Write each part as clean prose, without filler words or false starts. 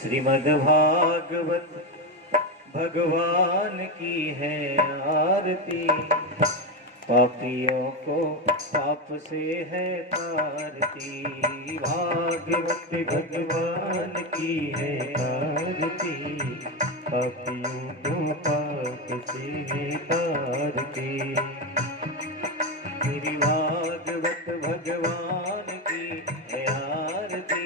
श्रीमद्भागवत भगवान की है आरती। पापियों को पाप से है तारती। भागवत भगवान की है आरती। पापियों को पाप से है तारती। श्री भागवत भगवान की है आरती।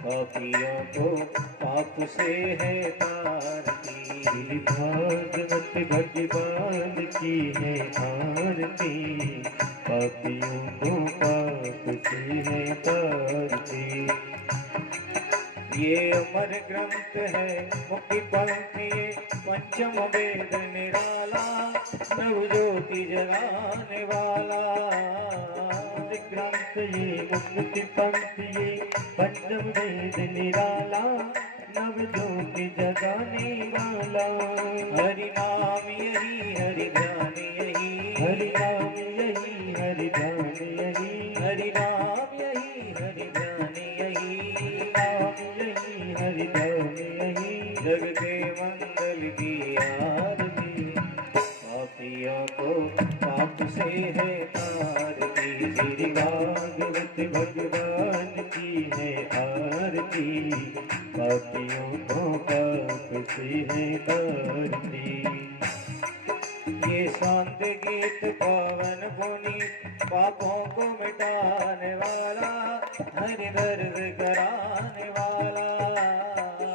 पापियों को पाप से है तारती। भागवत भगवान की है आरती। पापियों को पाप से है तारती। ये अमर ग्रंथ है मुक्ति पंथ, ये पंचम वेद निराला, नव ज्योति जगाने वाला। ग्रंथ ये मुक्ति पंथ, ये पंचम वेद निराला, नव ज्योति जगाने वाला। हरि नाम यही हरि ध्यान यही, हरि नाम यही हरि ध्यान यही, हरि नाम यही हरि ध्यान यही, नाम यही हरि ध्यान यही। जग के मंगल की आरती। पापियों को पाप से है तारती। श्री भागवत भगवान की है आरती। पापियों को पाप से है तारती। ये शांत गीत पावन पुनीत, पापों को मिटाने वाला, हरि दर्द कराने वाला।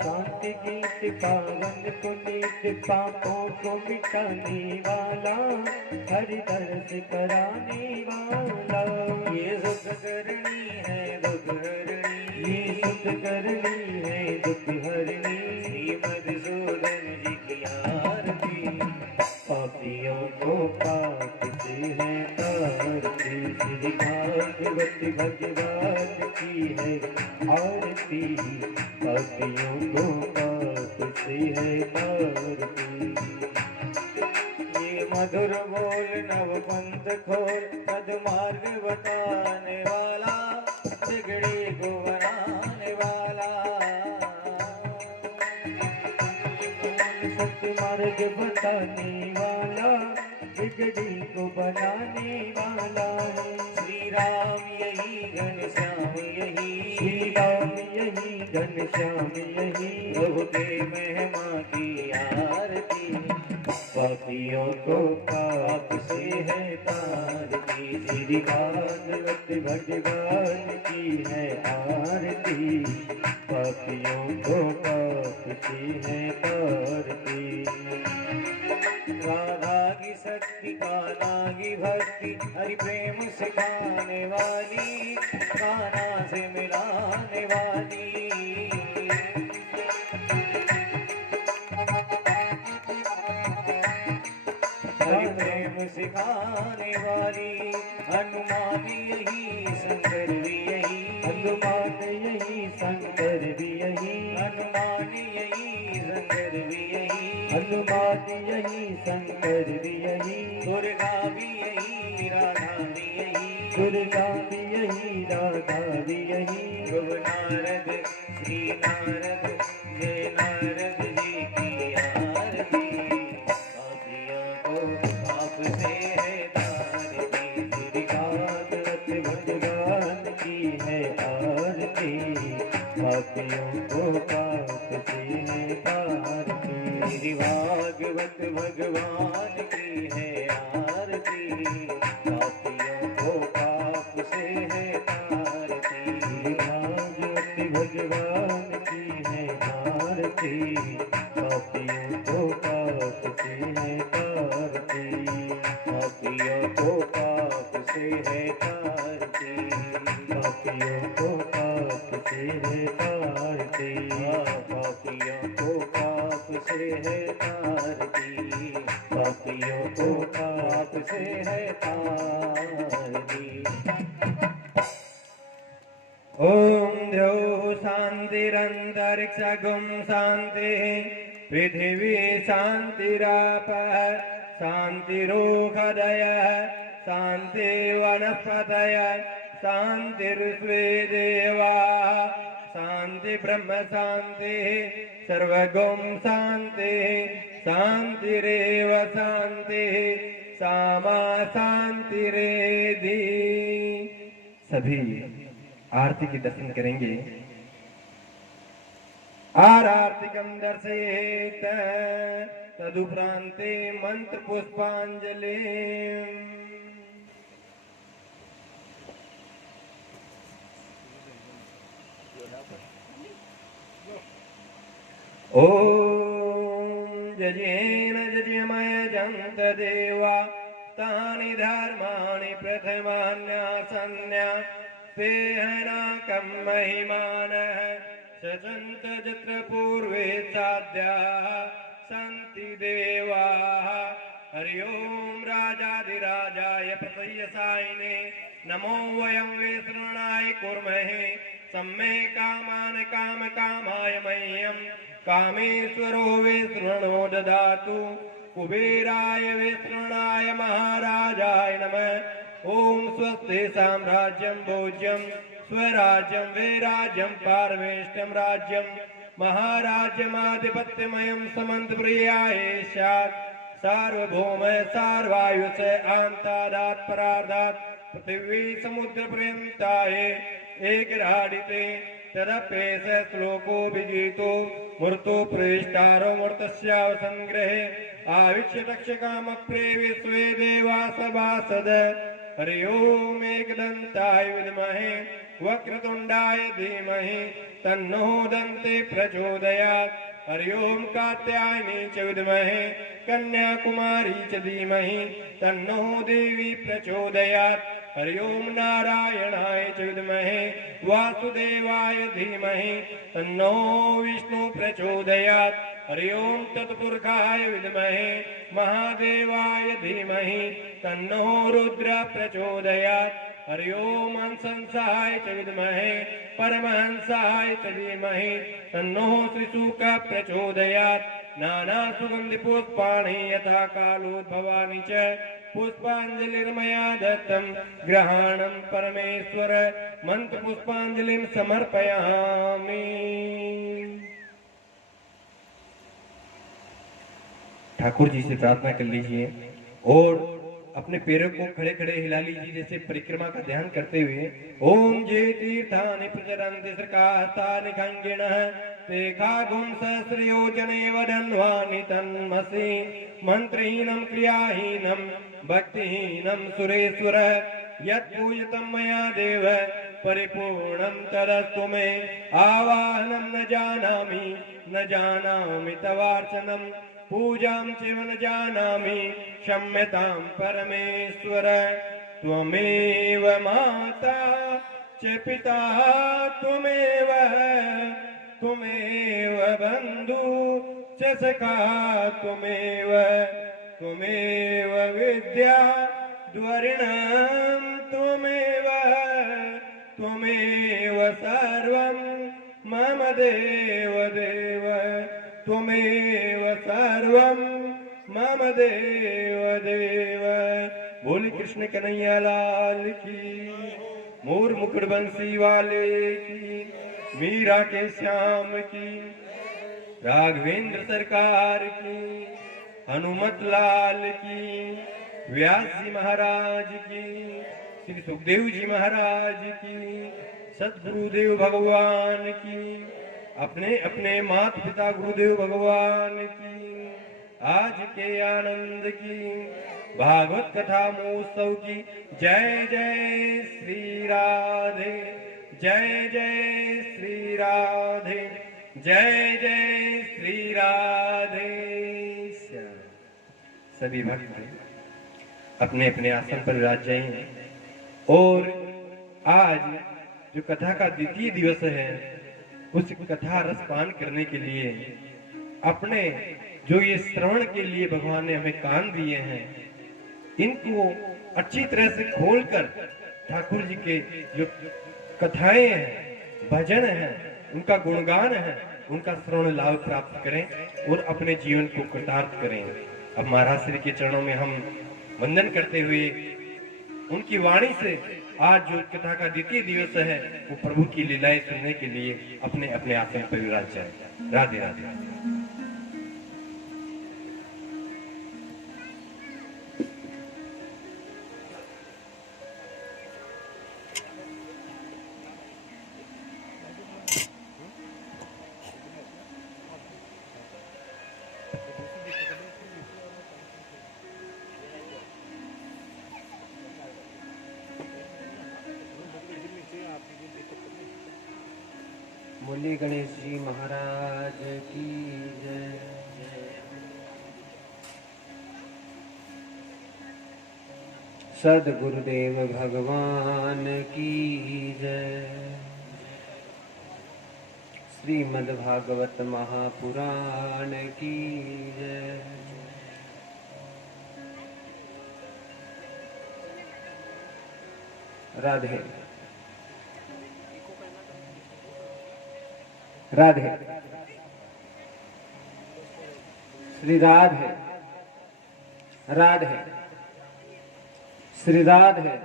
शांति गीत पावन पुनीत, पापों को मिटाने वाला, हरि दर्द कराने वाला। ये सुख करनी है दुख हरणी, ये सुख करनी है दुख हरणी। श्रीमधुसूदन जी की आरती। पापियों को पाप से है तारती। श्री भागवत भगवान की है आरती। पापियों को पाप से है तारती। ये मधुर बोल नव पंथ खोल, सद्मार्ग बताने वाला, बिगड़े को बनाने वाला। सत्मार्ग बताने वाला, बिगड़ी को बनाने वाला है। श्री राम यही घनश्याम यही, श्री राम यही घनश्याम यही। प्रभु के महिमा की आरती। पापियों को पाप से है तारती। श्री भागवत भगवान की है आरती। पापियों को पाप से है तारती। राधा की शक्ति कान्हा की भक्ति, हरि प्रेम सिखाने वाली, कान्हा से मिलाने वाली। हरि प्रेम सिखाने वाली, हनुमान यही शंकर भी यही, हनुमान यही शंकर भी यही, हनुमान यही शंकर भी यही, हनुमान यही शंकर भी यही। दुर्गा भी यही राधा भी यही, दुर्गा भी यही राधा भी यही। शुभ नारद श्री नारद जय नारद जी की आरती। पापियों को पाप से है तारती। श्री भागवत भगवान की है आरती। पापियों को पाप से है तारती। श्री भागवत भगवान की है आरती। पापियों को पाप से है तारती। श्री भागवत भगवान की है आरती। पापियों को पाप से है तारती। पापियों को पाप से है तारती। पापियों को पाप से है तारती। पापियों को पाप से है तारती। पापियों को पाप से है तारती। ओम द्यौः शान्तिरन्तरिक्षगुं शान्तिः, पृथिवी शान्तिरापः शान्तिरोषधयः, शान्तिर्वनस्पतयः, शान्तिर्विश्वे देवाः, शांति ब्रह्म शांति सर्वगुण शांति शांतिरेव शांति सामा शांतिरेधि। सभी आरती के दर्शन करेंगे। आरार्तिकं दर्शयेत तदुपरांते मंत्र पुष्पांजलि। ओम जजेन जजमय जंत देवा तानि धर्माणि प्रथमान्यासन्या पेहनाकं महिमानः सचन्त जत्र पूर्वे साध्याः सन्ति देवाः। हरि ओम राजाधिराजाय प्रतयसायिने नमो वयं विष्णुनाय कुर्महे सम्मे कामान काम कामाय मह्यं कामेश्वरो विष्णुनो ददातु। कुबेराय विष्णुनाय महाराजाय नमः। ओम स्वस्ति साम्राज्यं भोज्यं स्वराज्यं वैराज्यं पारमेष्टं राज्यं महाराज्यमाधिपत्यमयं समन्तप्रियाय स्यात्। सार्वभौम सार्वायुष आन्तादात् परार्धात् पृथिवी समुद्र पर्यन्ताय एकराडिते तदप्येष श्लोको विजितो मूर्तो प्रविष्टारो मूर्तस्यावसंग्रहे आविच्य रक्षकामप्रे विश्वे देवा सभासद। हरि ओम एकदन्ताय विद्महे वक्रतुण्डाय धीमहि तन्नो दन्ते प्रचोदयात्। हरि ओम कात्यायनी च विद्महे कन्याकुमारी च धीमहि तन्नो देवी प्रचोदयात्। हरि ओम नारायणाय च विद्महे वासुदेवाय धीमहि तन्नो विष्णु प्रचोदयात्। हरि ओम तत्पुरुषाय विद्महे महादेवाय धीमहि तन्नो रुद्र प्रचोदयात्। हरि ओम हंसाय च विद्महे परमहंसाय च धीमहि तन्नो श्रीशुक प्रचोदयात्। नाना सुगंधि पुष्पाणि यथा कालोद्भवानि च पुष्पांजलिर्मया दत्तं ग्रहाणं परमेश्वर मंत्र पुष्पांजलिं समर्पयामि। ठाकुर जी से प्रार्थना कर लीजिए और अपने पैरों को खड़े खड़े हिला लीजिए जैसे परिक्रमा का ध्यान करते हुए। ओम जे तीर्थानि प्रचरन्ति सर्कास्तानि खंगिणः तेखा गुण सहस्रयोजने वदन्वानि तन्मसि मंत्रहीनं क्रियाहीनं भक्तिहीनं सुरेश्वर यत्पूजितं मया देव परिपूर्णं तदस्तु मे। आवाहनं न जानामि तवार्चनं पूजां चैव न जानामि क्षम्यतां परमेश्वर। त्वमेव माता च पिता त्वमेव बन्धु च सखा त्वमेव विद्या द्वरिणं त्वमेव सर्वं मम देव त्वमेव सर्वं मम देव। बोल कृष्ण कन्हैया लाल की, मोर मुकुट बंसी वाले की, मीरा के श्याम की, राघवेंद्र सरकार की, हनुमत लाल की, व्यास जी महाराज की, श्री सुखदेव जी महाराज की, सद्गुरुदेव भगवान की, अपने अपने माता पिता गुरुदेव भगवान की, आज के आनंद की, भागवत कथा महोत्सव की जय जय श्री राधे, जय जय श्री राधे, जय जय श्री राधे। सभी भक्त अपने अपने आसन पर विराज जाएं और आज जो कथा का द्वितीय दिवस है उस कथा रसपान करने के लिए अपने जो ये श्रवण के लिए भगवान ने हमें कान दिए हैं इनको अच्छी तरह से खोलकर ठाकुर जी के जो कथाएं हैं भजन हैं उनका गुणगान है उनका श्रवण लाभ प्राप्त करें और अपने जीवन को कृतार्थ करें। अब महाराज श्री के चरणों में हम वंदन करते हुए उनकी वाणी से आज जो कथा का द्वितीय दिवस है वो प्रभु की लीलाएं सुनने के लिए अपने अपने आसन पर विराज जाए। राधे राधे। बोलिए गणेश जी महाराज की जय। सद्गुरुदेव भगवान की जय। श्रीमद्भागवत महापुराण की जय। राधे राधे। श्री राधे राधे श्री राधे।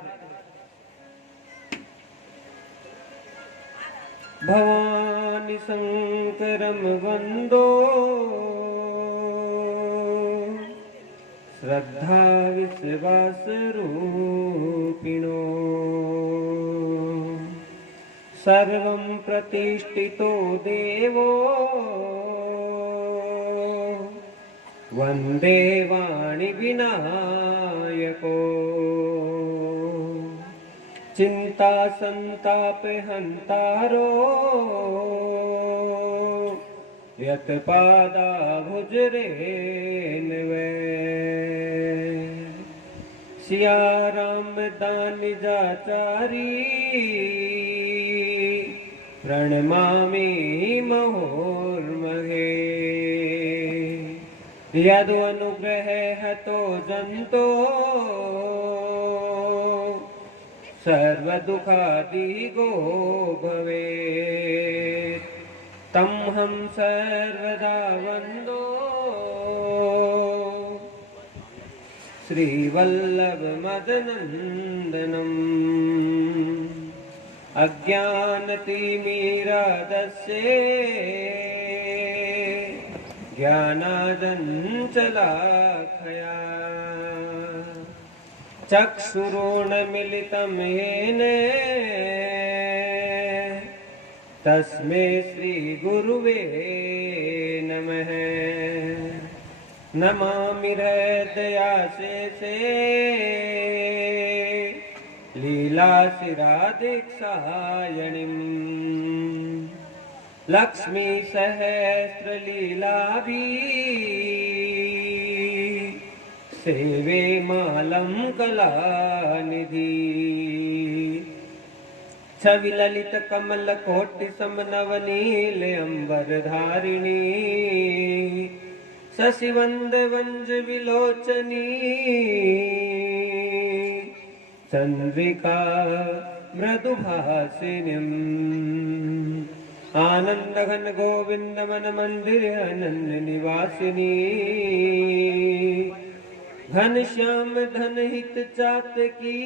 भवानी शंकरम वंदो श्रद्धा विश्वास रूपिणो सर्वं प्रतिष्ठितो देवो वन्दे वाणि विनायको चिंता संताप हंतारो यत पादा भुजरेन वे सिया राम दानि जाचारी प्रणमामि मुहुर्मुहे यदु अनुग्रह हतो जंतो सर्व दुखादिगो भवेत् तं हम सर्वदा वन्दो श्रीवल्लभ मदनंदनम् अज्ञानतिमिरादस्य ज्ञानादञ्चलाखया चक्षुरुन्मीलितं येन तस्मै श्रीगुरुवे नमः। नमामि हृदयाशेषे लीलाशिराधिक्षायणीं लक्ष्मी सहस्रलीलाभिः सेवे मालं कलानिधि छविललित कमल कोटि समनवनील अंबरधारिणी शशिवंद वंज विलोचनी चंद्रिका मृदुभासिनीम् आनंद घन गोविंद मन मंदिर आनंद निवासिनी घन श्याम धन हित चातकी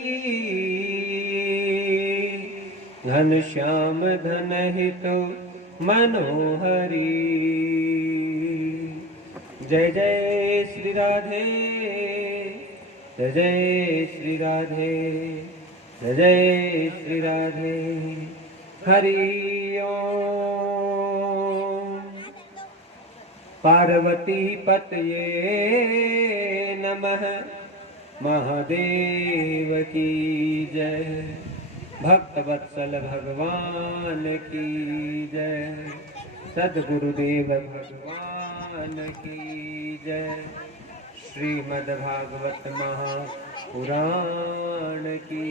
घन श्याम धन हित मनोहरी। जय जय श्री राधे जय जय श्री राधे जय जय श्री राधे। हरि ओम। पार्वती पतये नमः। महादेव की जय। भक्त वत्सल भगवान की जय। सद्गुरुदेव भगवान की जय। श्रीमद्भागवत महापुराण की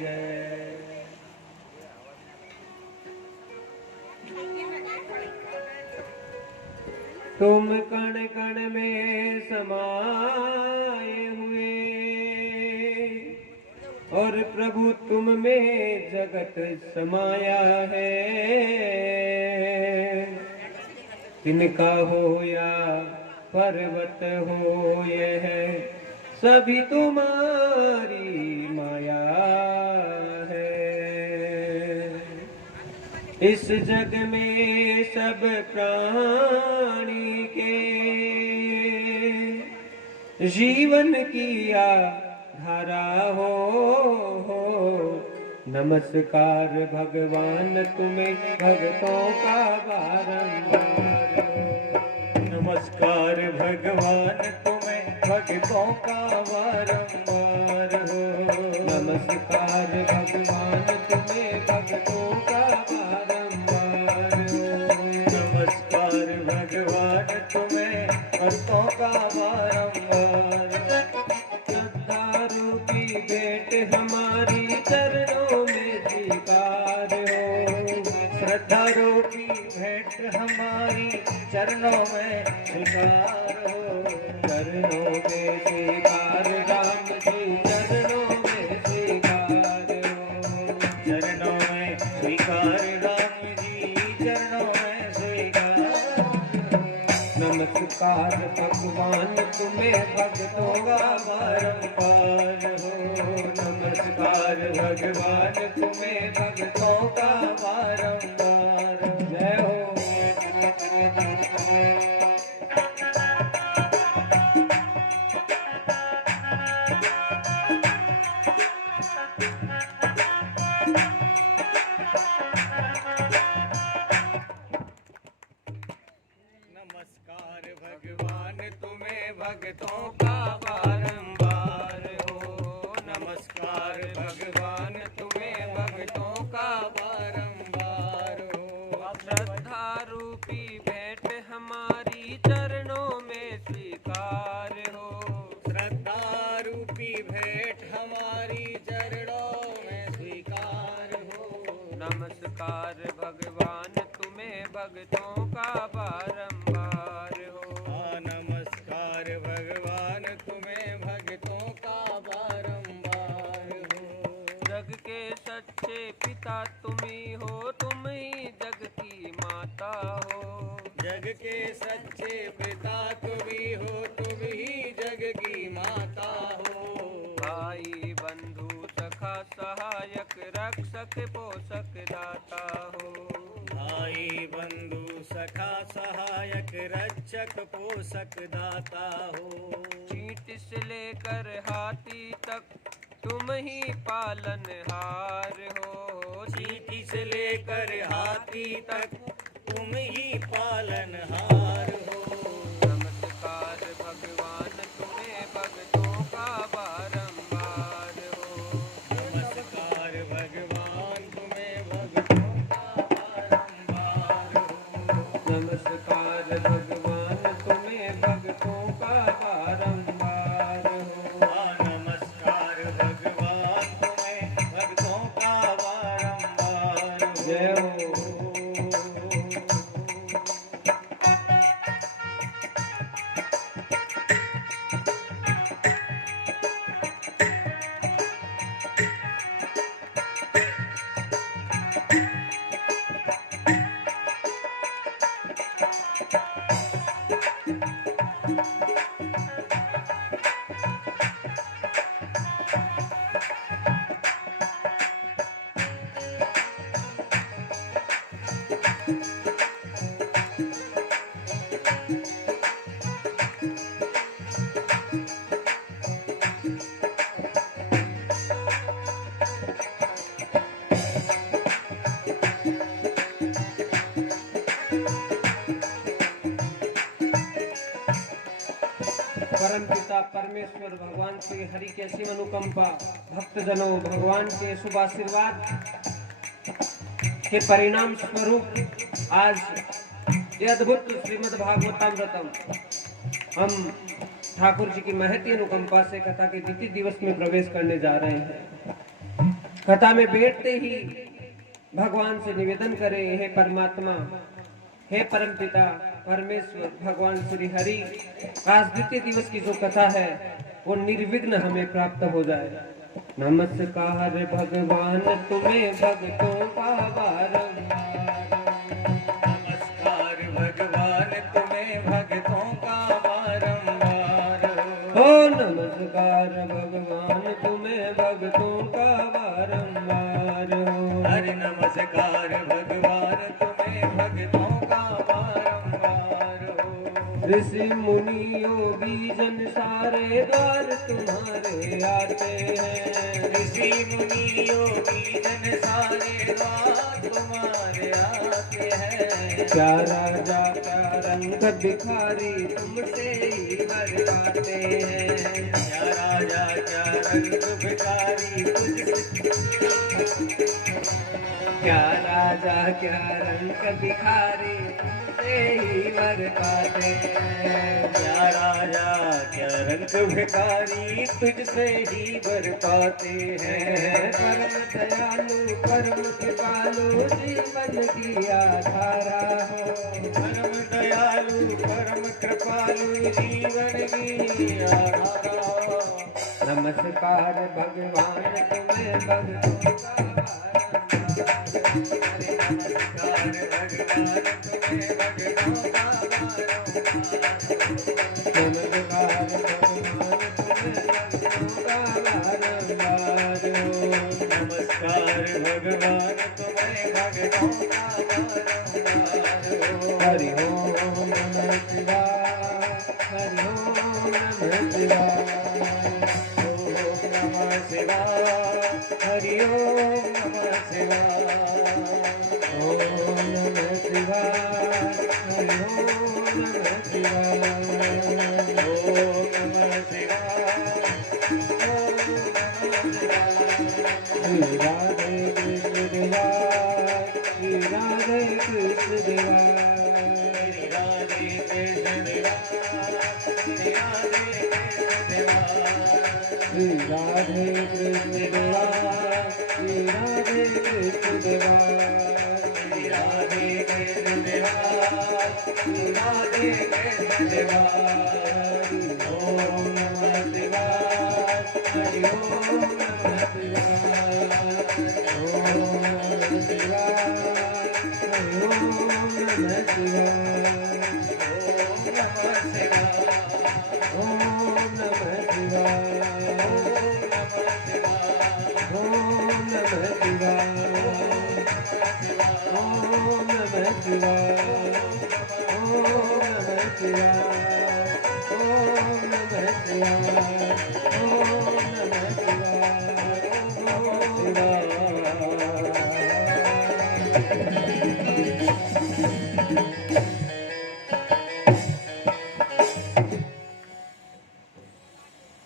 जय। तुम कण कण में समाये हुए और प्रभु तुम में जगत समाया है। तिनका हो या पर्वत हो यह सभी तुम्हारी माया इस जग में सब प्राणी के जीवन किया धारा हो। नमस्कार भगवान तुम्हें भक्तों का बारंबार हो। नमस्कार भगवान तुम्हें भक्तों का बारंबार हो। नमस्कार भगवान तुम्हें भक्तों का बारंबार हो। नमस्कार भगवान तुम्हें भक्तों का बारंबार। श्रद्धा रूपी भेंट हमारी चरणों में स्वीकार हो। श्रद्धा रूपी भेंट हमारी चरणों में स्वीकार हो। चरणों में स्वीकार राम जी चरणों में स्वीकार हो। चरणों में स्वीकार राम जी चरणों में स्वीकार। नमस्कार भगवान तुम्हें भक्तों का बारंबार हो। नमस्कार भगवान तुम्हें भक्तों का बारंबार। जय हो। नमस्कार भगवान तुम्हें भक्तों का बारंबार हो। नमस्कार भगवान तुम्हें भक्तों का बारंबार हो। श्रद्धा रूपी भेंट हमारी चरणों में स्वीकार हो। श्रद्धा रूपी भेंट हमारी चरणों में स्वीकार हो। नमस्कार भगवान तुम्हें भक्तों का बारंबार हो। नमस्कार भगवान तुम्हें भक्तों का बारंबार हो। जग के सच्चे पिता तुम ही हो, तुम ही जग की माता हो। जग के सच्चे पिता तुम ही हो, तुम ही जग की माता हो। भाई बंधु सखा सहायक रक्षक पोषक दाता हो। भाई बंधु सखा सहायक रक्षक पोषक दाता हो। चींट से लेकर हाथी तक तुम ही पालनहार हो। चींटी से लेकर हाथी तक तुम ही पालनहार हो। नमस्कार भगवान तुम्हें भक्तों का बारंबार हो। नमस्कार भगवान तुम्हें भक्तों का बारंबार हो। नमस्कार भगवान तुम्हें भक्तों का बारंबार हो। नमस्कार भगवान तुम्हें भक्तों का बारंबार हो। जय हो। परमपिता परमेश्वर भगवान श्री हरि के असीम अनुकंपा, भक्तजनों भगवान के शुभ आशीर्वाद के परिणाम स्वरूप आज ये अद्भुत श्रीमद् भागवतामृतम हम ठाकुर जी की महती अनुकंपा से कथा के द्वितीय दिवस में प्रवेश करने जा रहे हैं। कथा में बैठते ही भगवान से निवेदन करें, हे परमात्मा, हे परमपिता परमेश्वर भगवान श्री हरि, आज द्वितीय दिवस की जो कथा है वो निर्विघ्न हमें प्राप्त हो जाए। नमस्कार भगवान तुम्हें भक्तों का बारंबार। नमस्कार भगवान तुम्हें भक्तों का बारंबार हो। हो नमस्कार भगवान तुम्हें भक्तों का बारंबार हो। हरि नमस्कार नमस्कार भगवान तुम्हें भक्तों का बारंबार हो। ऋषि मुनि योगी जन सारे द्वार तुम्हारे आते हैं। ऋषि मुनि योगी जन सारे द्वार तुम्हारे आते हैं। क्या राजा क्या रंग भिखारी तुमसे ही बरपाते हैं। क्या राजा क्या रंग भिखारी क्या राजा क्या रंग भिखारी तुमसे ही बरपाते हैं। क्या राजा क्या रंग भिखारी तुझसे ही बर पाते हैं। परम दयालु परम कृपालु जीवन की आधारा हो। परम दयालु परम कृपालु जीवन की आधारा। नमस्कार भगवान तुम्हें भक्तों का नमस्कार भगवान तुम्हें भक्तों का नमस्कार भगवान तुम्हें भक्तों का बारंबार हो। नमस्कार भगवान तुम्हें भक्तों का बारंबार हो। हरि ओम नमः शिवाय हरि ओम नमः शिवाय ओम नमः शिवाय हरि ओम नमः शिवाय। ओम नमः शिवाय हरि ओम नमः शिवाय ओम नमः शिवाय ओम नमः शिवाय। श्री राधे कृष्ण देवाय श्री राधे कृष्ण देवाय श्री राधे कृष्ण देवाय श्री राधे कृष्ण देवाय। श्री राधे कृष्ण देवाय श्री राधे कृष्ण देवाय श्री राधे कृष्ण देवाय श्री राधे कृष्ण देवाय। ओम नमः शिवाय हरि ओम नमः शिवाय। ओम नमः शिवाय हरि ओम नमः शिवाय ओम नमः शिवाय ओम नमः शिवाय ओम नमः शिवाय ओम नमः शिवाय ओम नमः शिवाय ओम नमः शिवाय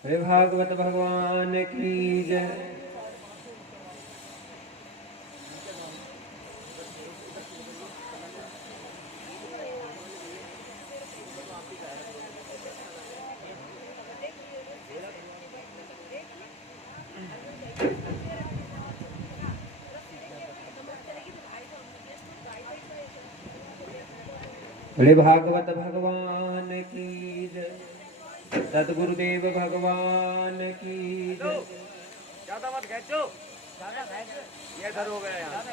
हे भागवत भगवान की जय। बोले भागवत भगवान की जय। सतगुरुदेव भगवान की जय। ज्यादा मत खींचो, ये डर हो गया यहाँ।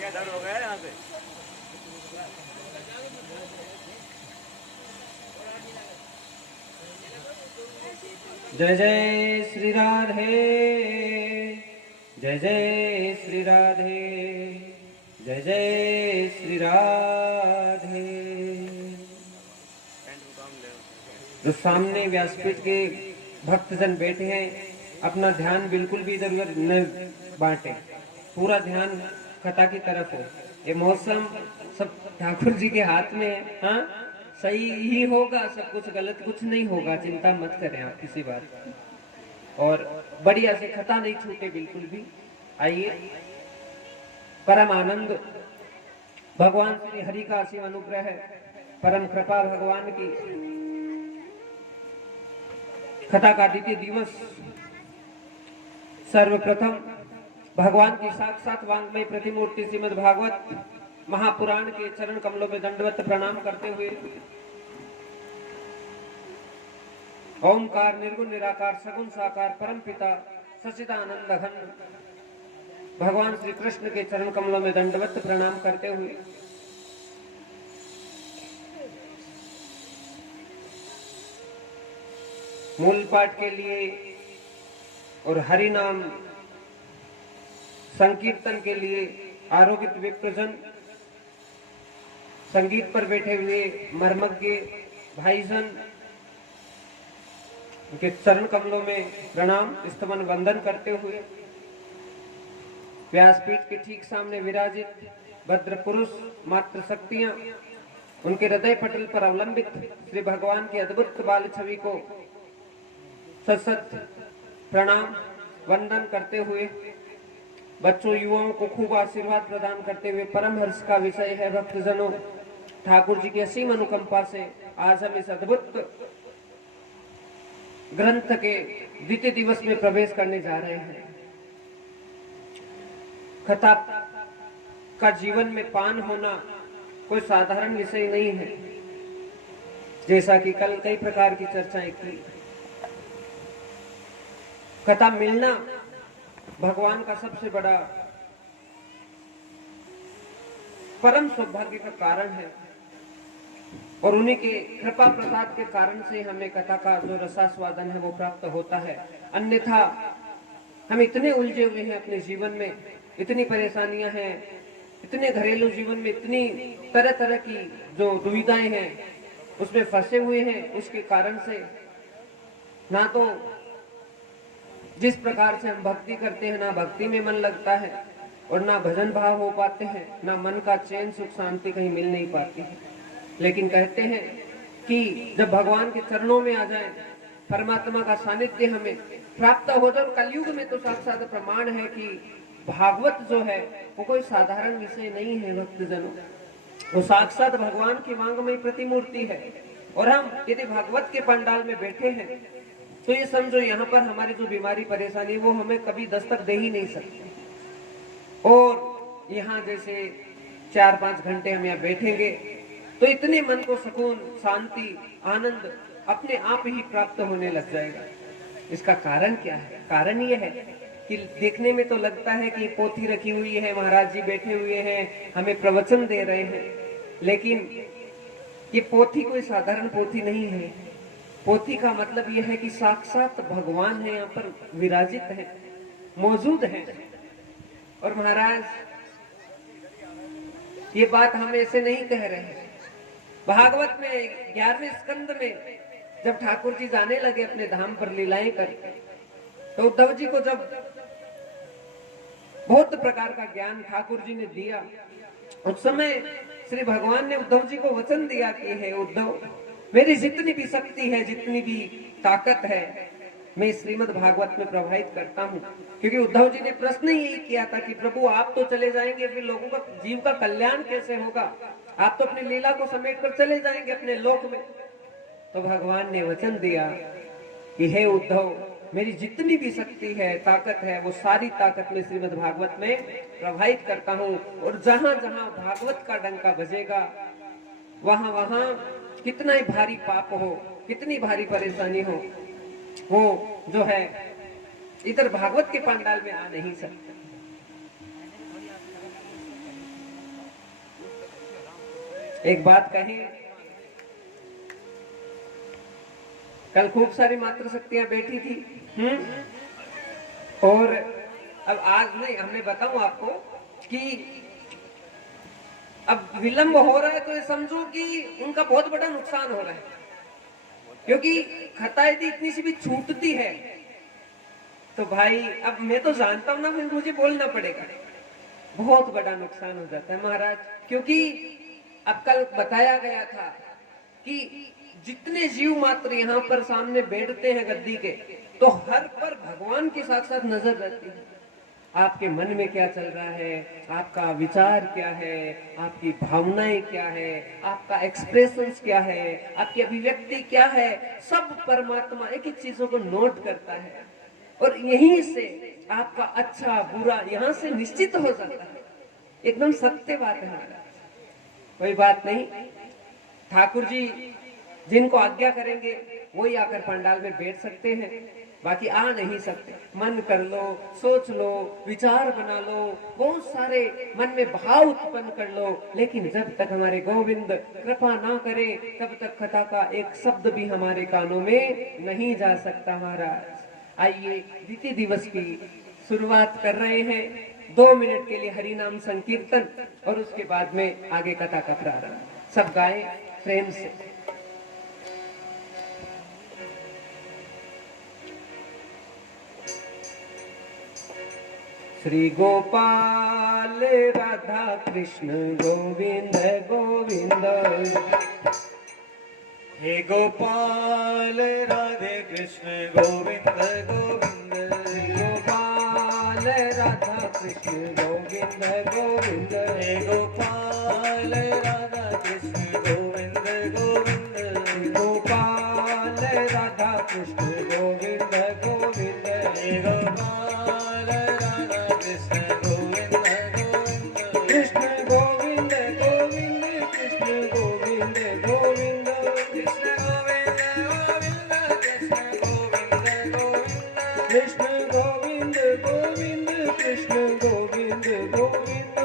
ये डर हो गया यहाँ से। जय जय श्री राधे जय जय श्री राधे जय जय श्री राधे। तो सामने व्यासपीठ के भक्तजन बैठे हैं, अपना ध्यान बिल्कुल भी इधर उधर न बांटे, पूरा ध्यान कथा की तरफ हो। ये मौसम सब ठाकुर जी के हाथ में है। हाँ, सही ही होगा, सब कुछ गलत कुछ नहीं होगा, चिंता मत करें आप किसी बात की। और बढ़िया से कथा नहीं छूटे बिल्कुल भी। आइए, परम आनंद भगवान श्री हरि का असीम अनुग्रह है, परम कृपा भगवान की। कथा का द्वितीय दिवस सर्वप्रथम भगवान की साक्षात वांग्मय प्रतिमूर्ति श्रीमद् भागवत महापुराण के चरण कमलों में दंडवत प्रणाम करते हुए ओंकार निर्गुण निराकार सगुण साकार परम पिता सच्चिदानंद घन भगवान श्री कृष्ण के चरण कमलों में दंडवत प्रणाम करते हुए मूल पाठ के लिए और हरि नाम संकीर्तन के लिए आरोगित विप्रजन, संगीत पर बैठे हुए मर्मज्ञ भाईजन, उनके चरण कमलों में प्रणाम स्तवन वंदन करते हुए व्यासपीठ के ठीक सामने विराजित भद्र पुरुष मात्र शक्तियां, उनके हृदय पटल पर अवलंबित श्री भगवान की अद्भुत बाल छवि को सत प्रणाम वंदन करते हुए बच्चों युवाओं को खूब आशीर्वाद प्रदान करते हुए परम हर्ष का विषय है भक्तजनों, ठाकुर जी की असीम अनुकंपा से आज हम इस अद्भुत ग्रंथ के द्वितीय दिवस में प्रवेश करने जा रहे हैं। कथा का जीवन में पान होना कोई साधारण विषय नहीं है, जैसा कि कल कई प्रकार की चर्चाएं की। कथा मिलना भगवान का सबसे बड़ा परम सौभाग्य का कारण है और उन्हीं के कृपा प्रसाद के कारण से हमें कथा का जो रसास्वादन है वो प्राप्त होता है। अन्यथा हम इतने उलझे हुए हैं अपने जीवन में, इतनी परेशानियां हैं, इतने घरेलू जीवन में इतनी तरह तरह की जो दुविधाएं हैं उसमें फंसे हुए हैं। उसके कारण से ना तो जिस प्रकार से हम भक्ति करते हैं ना भक्ति में मन लगता है और ना भजन भाव हो पाते हैं, ना मन का चैन सुख शांति कहीं मिल नहीं पाती है। लेकिन कहते हैं कि जब भगवान के चरणों में आ जाए, परमात्मा का सानिध्य हमें प्राप्त हो जाए। कलयुग में तो साक्षात प्रमाण है कि भागवत जो है वो कोई साधारण विषय नहीं है भक्तजनों, वो साक्षात भगवान की मांगमयी प्रतिमूर्ति है। और हम यदि भागवत के पंडाल में बैठे हैं तो ये समझो यहाँ पर हमारी जो बीमारी परेशानी वो हमें कभी दस्तक दे ही नहीं सकती। और यहाँ जैसे 4-5 घंटे हम यहाँ बैठेंगे तो इतने मन को सुकून, शांति, आनंद अपने आप ही प्राप्त होने लग जाएगा। इसका कारण क्या है? कारण ये है कि देखने में तो लगता है कि पोथी रखी हुई है, महाराज जी बैठे हुए हैं, हमें प्रवचन दे रहे हैं, लेकिन ये पोथी कोई साधारण पोथी नहीं है। पोथी का मतलब यह है कि साक्षात भगवान है, यहाँ पर विराजित है, मौजूद है। और महाराज ये बात हम ऐसे नहीं कह रहे हैं। भागवत में 11वें स्कंद में जब ठाकुर जी जाने लगे अपने धाम पर लीलाएं करके, तो उद्धव जी को जब बहुत प्रकार का ज्ञान ठाकुर जी ने दिया, उस समय श्री भगवान ने उद्धव जी को वचन दिया कि हे उद्धव, मेरी जितनी भी शक्ति है, जितनी भी ताकत है, मैं श्रीमद् भागवत में प्रवाहित करता हूँ। क्योंकि उद्धव जी ने प्रश्न यही किया था कि प्रभु आप तो चले जाएंगे, फिर लोगों का जीव का कल्याण कैसे होगा? आप तो अपनी लीला को समेट कर चले जाएंगे अपने लोक में। तो भगवान ने वचन दिया कि हे उद्धव, मेरी जितनी भी शक्ति है, ताकत है, वो सारी ताकत में श्रीमद् भागवत में प्रवाहित करता हूँ। और जहां जहां भागवत का डंका बजेगा, वहां वहां कितना ही भारी पाप हो, कितनी भारी परेशानी हो, वो जो है इधर भागवत के पंडाल में आ नहीं सकता। एक बात कहें, कल खूब सारी मात्र शक्तियां बैठी थी, और अब आज नहीं, हमें बताऊं आपको कि अब विलंब हो रहा है तो ये समझो कि उनका बहुत बड़ा नुकसान हो रहा है। क्योंकि कथा यदि इतनी सी भी छूटती है तो भाई, अब मैं तो जानता हूं ना, फिर मुझे बोलना पड़ेगा, बहुत बड़ा नुकसान हो जाता है महाराज। क्योंकि अब कल बताया गया था कि जितने जीव मात्र यहाँ पर सामने बैठते हैं गद्दी के, तो हर पर भगवान की साक्षात नजर रहती है। आपके मन में क्या चल रहा है, आपका विचार क्या है, आपकी भावनाएं क्या है, आपका एक्सप्रेशंस क्या है, आपकी अभिव्यक्ति क्या है, सब परमात्मा एक एक चीजों को नोट करता है। और यहीं से आपका अच्छा बुरा यहाँ से निश्चित हो जाता है। एकदम सत्य बात है, कोई बात नहीं। ठाकुर जी जिनको आज्ञा करेंगे वही आकर पंडाल में बैठ सकते हैं, बाकी आ नहीं सकते। मन कर लो, सोच लो, विचार बना लो, बहुत सारे मन में भाव उत्पन्न कर लो, लेकिन जब तक हमारे गोविंद कृपा ना करे तब तक कथा का एक शब्द भी हमारे कानों में नहीं जा सकता। महाराज आइए द्वितीय दिवस की शुरुआत कर रहे हैं। 2 मिनट के लिए हरि नाम संकीर्तन और उसके बाद में आगे कथा का प्रारंभ। सब गाएं प्रेम से। श्री गोपाल राधा कृष्ण गोविंद गोविंद। हे गोपाल राधे कृष्ण गोविंद गोविंद। गोपाल राधा कृष्ण गोविंद गोविंद। हे गोपाल राधा कृष्ण गोविंद गोविंद। गोपाल राधा कृष्ण गोविंद गोविंद। हे गोपाल राधा कृष्ण गोविंद गोविंद। कृष्ण गोविंद गोविंद कृष्ण गोविंद गोविंद। कृष्ण गोविंद गोविंद कृष्ण गोविंद गोविंद। कृष्ण गोविंद गोविंद कृष्ण गोविंद गोविंद।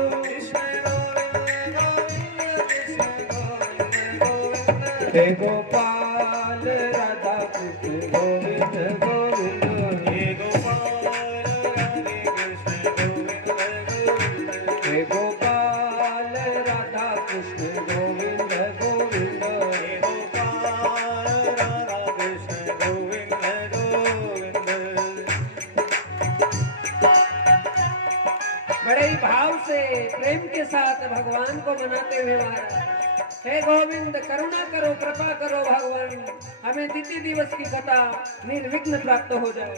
हे गोपाल राधा कृष्ण गोविंद गोविंद। हे गोपाल राधे कृष्ण गोविंद गोविंद। हे गोपाल राधा कृष्ण गोविंद गोविंद। हे गोपाल राधा कृष्ण गोविंद गोविंद। बड़े ही भाव से प्रेम के साथ भगवान को मनाते हुए महाराज, हे गोविंद करुणा करो, कृपा करो भगवान, हमें द्वितीय दिवस की कथा निर्विघ्न प्राप्त हो जाए।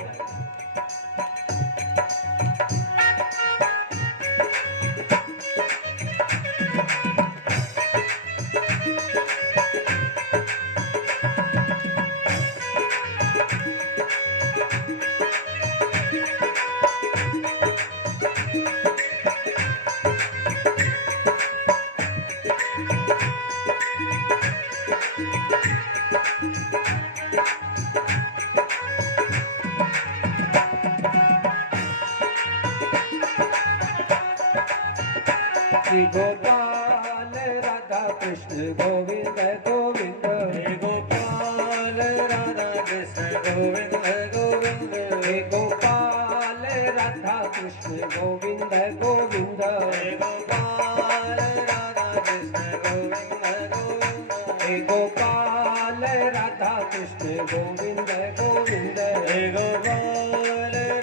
श्री गोपाल राधा कृष्ण गोविंद गोविंद। हे गोपाल राधा कृष्ण गोविंद गोविंद। हे गोपाल राधा कृष्ण गोविंद गोविंद। हे गोपाल राधा कृष्ण गोविंद गोविंद। हे गोपाल राधा कृष्ण गोविंद गोविंद। हे गोपाल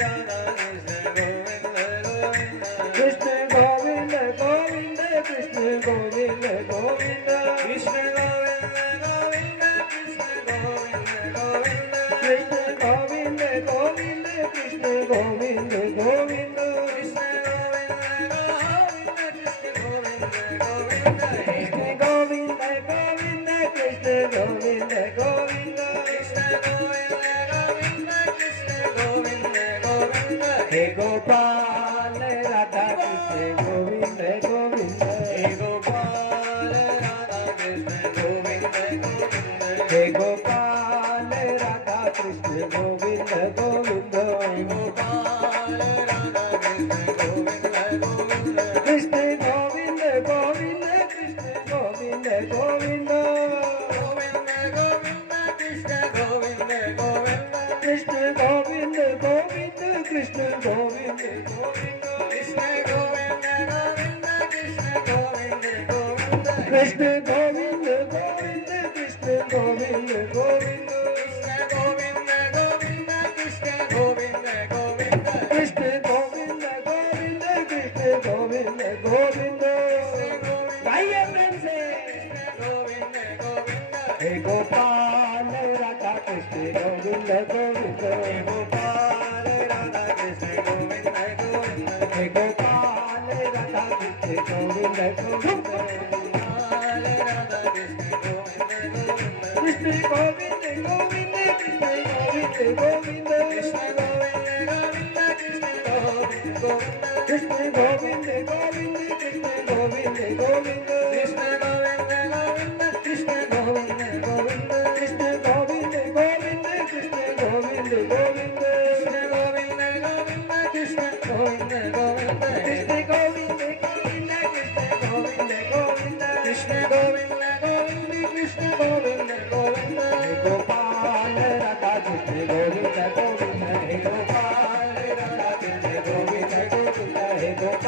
राधा कृष्ण गोविंद गोविंद। कृष्ण गोविंद गोविंद कृष्ण गोविंद गोविंद। कृष्ण गोविंद गोविंद कृष्ण गोविंद गोविंद। कृष्ण गोविंद गोविंद कृष्ण गोविंद गोविंद। कृष्ण गोविंद गोविंद कृष्ण गोविंद गोविंद। कृष्ण गोविंद गोविंद कृष्ण गोविंद गोविंद। कृष्ण गोविंद गोविंद कृष्ण गोविंद गोविंद। हे गोपाल राधा कृष्ण गोविंद गोविंद। हे गोपाल राधा कृष्ण गोविंद गोविंद। हे गोपाल राधा कृष्ण गोविंद गोविंद। गोपाल राधा कृष्ण गोविंद गोविंद। कृष्ण गोविंद गोविंद कृष्ण गोविंद गोविंद। गोविंद गोविंद कृष्ण गोविंद गोविंद। कृष्ण गोविंद गोविंद कृष्ण गोविंद गोविंद। कृष्ण गोविंद गोविंद कृष्ण गोविंद गोविंद। कृष्ण गोविंद गोविंद कृष्ण गोविंद गोविंद। कृष्ण गोविंद गोविंद कृष्ण गोविंद गोविंद। कृष्ण गोविंद गोविंद कृष्ण गोविंद गोविंद। गाइए प्रेम से। गोविंद गोविंद। हे गोपाल राधा कृष्ण गोविंद गोविंद। हे गोपाल राधा कृष्ण गोविंद गोविंद। हे गोपाल राधा कृष्ण गोविंद गोविंद। गोपाल राधा कृष्ण गोविंद गोविंद। कृष्ण गोविंद गोविंद कृष्ण गोविंद गोविंद। कृष्ण गोविंद गोविंद कृष्ण गोविंद गोविंद। कृष्ण गोविंद गोविंद कृष्ण गोविंद गोविंद। कृष्ण गोविंद गोविंद कृष्ण गोविंद गोविंद। कृष्ण गोविंद गोविंद कृष्ण गोविंद गोविंद। कृष्ण गोविंद गोविंद कृष्ण गोविंद गोविंद। कृष्ण गोविंद गोविंद कृष्ण गोविंद गोविंद। कृष्ण गोविंद गोविंद कृष्ण गोविंद गोविंद। हे गोपाल राधा कृष्ण गोविंद गोविंद। हे गोपाल राधा कृष्ण गोविंद गोविंद। हे गोपाल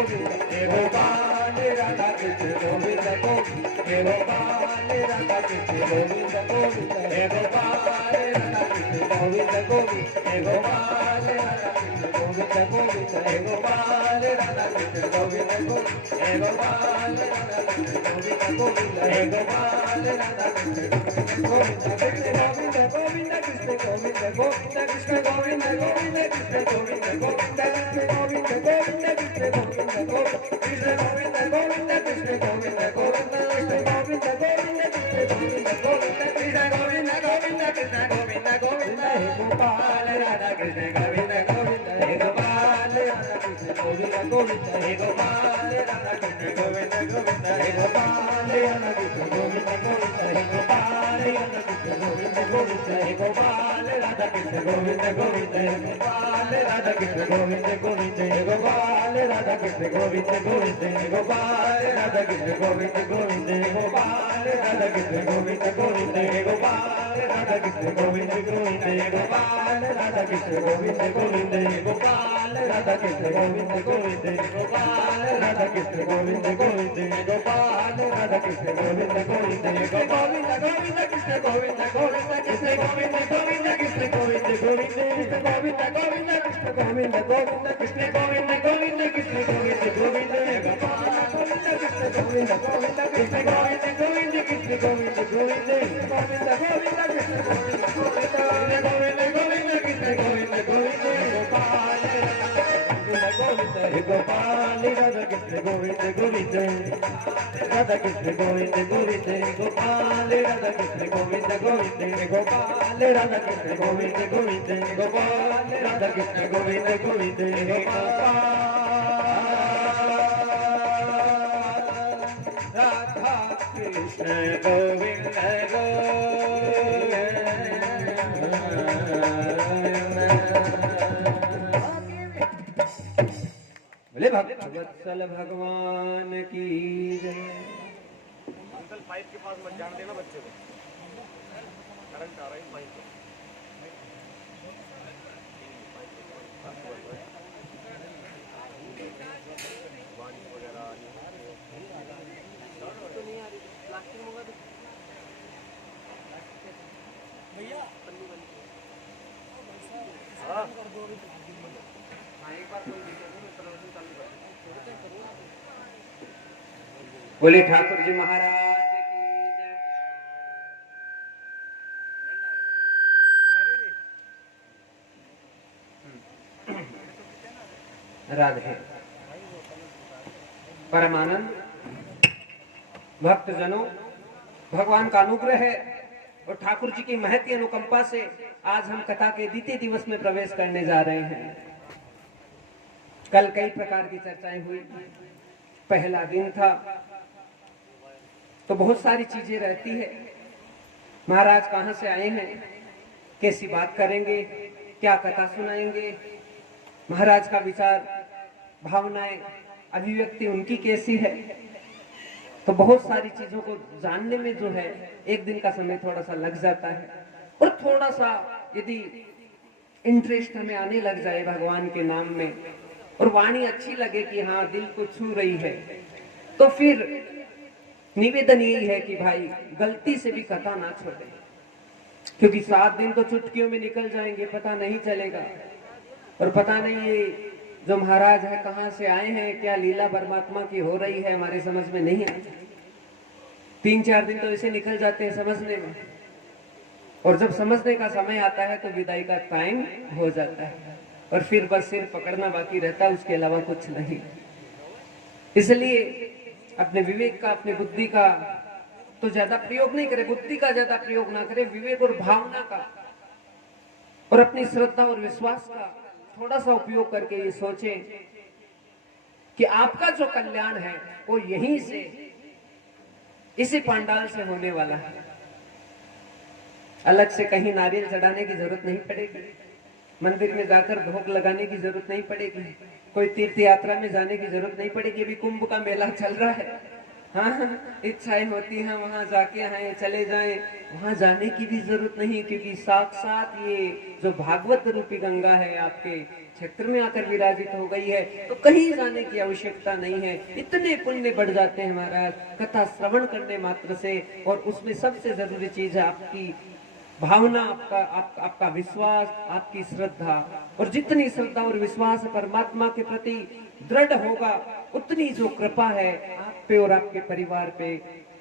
गोविंद हे गोपाल राधा कृष्ण गोविंद गोविंद हे गोपाल राधा कृष्ण गोविंद गोविंद हे गोपाल राधा कृष्ण गोविंद गोविंद हे गोपाल राधा कृष्ण गोविंद गोविंद हे गोपाल राधा कृष्ण गोविंद गोविंद हे गोपाल राधा कृष्ण गोविंद गोविंद हे गोपाल राधा कृष्ण गोविंद गोविंद गोविंद कृष्ण गोविंद गोविंद कृष्ण गोविंद गोविंद कृष्ण गोविंद गोविंद कृष्ण गोविंद गोविंद कृष्ण गोविंद गोविंद कृष्ण गोविंद गोविंद कृष्ण गोविंद गोविंद कृष्ण गोविंद गोविंद कृष्ण गोविंद गोविंद कृष्ण गोविंद गोविंद कृष्ण गोविंद गोविंद हे गोपाल राधा कृष्ण गोविंद गोविंद हे गोपाल राधा कृष्ण गोविंद गोविंद हे गोपाल राधा कृष्ण गोविंद गोविंद हे गोपाल राधा कृष्ण गोविंद गोविंद हे गोपाल राधा कृष्ण गोविंद गोविंद हे गोपाल राधा कृष्ण गोविंद गोविंद हे गोपाल राधा कृष्ण गोविंद गोविंद हे गोपाल राधा कृष्ण गोविंद गोविंद हे गोपाल राधा कृष्ण गोविंद गोविंद हे गोपाल राधा कृष्ण गोविंद गोविंद हे गोपाल राधा कृष्ण गोविंद गोविंद हे गोपाल राधा कृष्ण गोविंद गोविंद हे गोपाल राधा कृष्ण गोविंद गोविंद हे गोपाल राधा कृष्ण गोविंद गोविंद हे गोपाल राधा कृष्ण गोविंद गोविंद हे गोविंद गोविंद कृष्ण गोविंद गोविंद कृष्ण गोविंद गोविंद कृष्ण गोविंद गोविंद कृष्ण गोविंद गोविंद कृष्ण गोविंद गोविंद कृष्ण गोविंद गोविंद कृष्ण गोविंद गोविंद हे गोपाल गोविंद कृष्ण गोविंद गोविंद कृष्ण गोविंद गोविंद कृष्ण गोविंद गोविंद गोविंद गोविंद कृष्ण गोविंद गोविंद गोविंद गोविंद कृष्ण गोविंद गोविंद गोपाल गोविंद हे गोपाल राधा कृष्ण गोविंद गोविंद राधा कृष्ण गोविंद गोविंद गोपाल राधा कृष्ण गोविंद गोविंद गोपाल राधा कृष्ण गोविंद गोविंद गोपाल राधा कृष्ण गोविंद गोविंद गोपाल राधा कृष्ण गोविंद बोले भक्त वत्सल भगवान की जय। अंकल पाइप के पास मत जान देना बच्चे को, करंट आ रहा है पाइप पे। बोले ठाकुर जी महाराज की जय। राधे परमानंद भक्तजनों, भगवान का अनुग्रह है और ठाकुर जी की महती अनुकंपा से आज हम कथा के द्वितीय दिवस में प्रवेश करने जा रहे हैं। कल कई प्रकार की चर्चाएं हुई, पहला दिन था तो बहुत सारी चीजें रहती है। महाराज कहाँ से आए हैं, कैसी बात करेंगे, क्या कथा सुनाएंगे, महाराज का विचार, भावनाएं, अभिव्यक्ति उनकी कैसी है, तो बहुत सारी चीजों को जानने में जो है एक दिन का समय थोड़ा सा लग जाता है। और थोड़ा सा यदि इंटरेस्ट हमें आने लग जाए भगवान के नाम में और वाणी अच्छी लगे कि हाँ दिल को छू रही है, तो फिर निवेदन यही है कि भाई गलती से भी कथा ना छोड़े, क्योंकि 7 दिन तो चुटकियों में निकल जाएंगे, पता नहीं चलेगा। और पता नहीं ये जो महाराज है कहाँ से आए हैं, क्या लीला परमात्मा की हो रही है, हमारे समझ में नहीं आती। 3-4 दिन तो ऐसे निकल जाते हैं समझने में, और जब समझने का समय आता है तो विदाई का टाइम हो जाता है और फिर बस सिर पकड़ना बाकी रहता है, उसके अलावा कुछ नहीं। इसलिए अपने विवेक का, अपने बुद्धि का तो ज्यादा प्रयोग नहीं करे, बुद्धि का ज्यादा प्रयोग ना करे, विवेक और भावना का और अपनी श्रद्धा और विश्वास का थोड़ा सा उपयोग करके ये सोचें कि आपका जो कल्याण है वो यहीं से, इसी पंडाल से होने वाला है। अलग से कहीं नारियल चढ़ाने की जरूरत नहीं पड़ेगी, मंदिर में जाकर भोग लगाने की जरूरत नहीं पड़ेगी, कोई तीर्थ यात्रा में जाने की जरूरत नहीं पड़ेगी। अभी कुंभ का मेला चल रहा है, हाँ, इच्छाएं होती हैं वहां जाके आए, चले जाएं, वहां जाने की भी जरूरत नहीं, क्योंकि साक्षात ये जो भागवत रूपी गंगा है आपके क्षेत्र में आकर विराजित हो गई है, तो कहीं जाने की आवश्यकता नहीं है। इतने पुण्य बढ़ जाते हैं महाराज कथा श्रवण करने मात्र से। और उसमें सबसे जरूरी चीज है आपकी भावना, आपका विश्वास, आपकी श्रद्धा। और जितनी श्रद्धा और विश्वास परमात्मा के प्रति दृढ़ होगा, उतनी जो कृपा है आप पे और आपके परिवार पे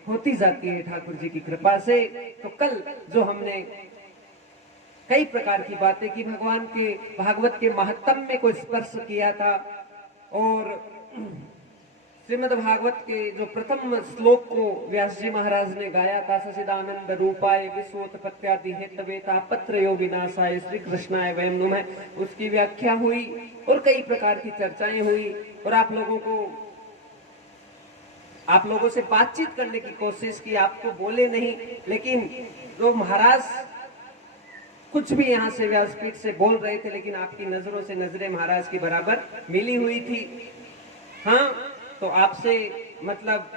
होती जाती है ठाकुर जी की कृपा से। तो कल जो हमने कई प्रकार की बातें की, भगवान के भागवत के महात्म्य को स्पर्श किया था, और श्रीमद् भागवत के जो प्रथम श्लोक को व्यास जी महाराज ने गाया था, सचिदानंद रूपाय विश्वोत्पत्त्यादि हेतवे तापत्रयो विनाशाय श्री कृष्णाय वयं नमः, उसकी व्याख्या हुई और कई प्रकार की चर्चाएं हुई। और आप लोगों से बातचीत करने की कोशिश की, आपको बोले नहीं, लेकिन जो महाराज कुछ भी यहाँ से व्यासपीठ से बोल रहे थे, लेकिन आपकी नजरों से नजरें महाराज की बराबर मिली हुई थी। हाँ, तो आपसे मतलब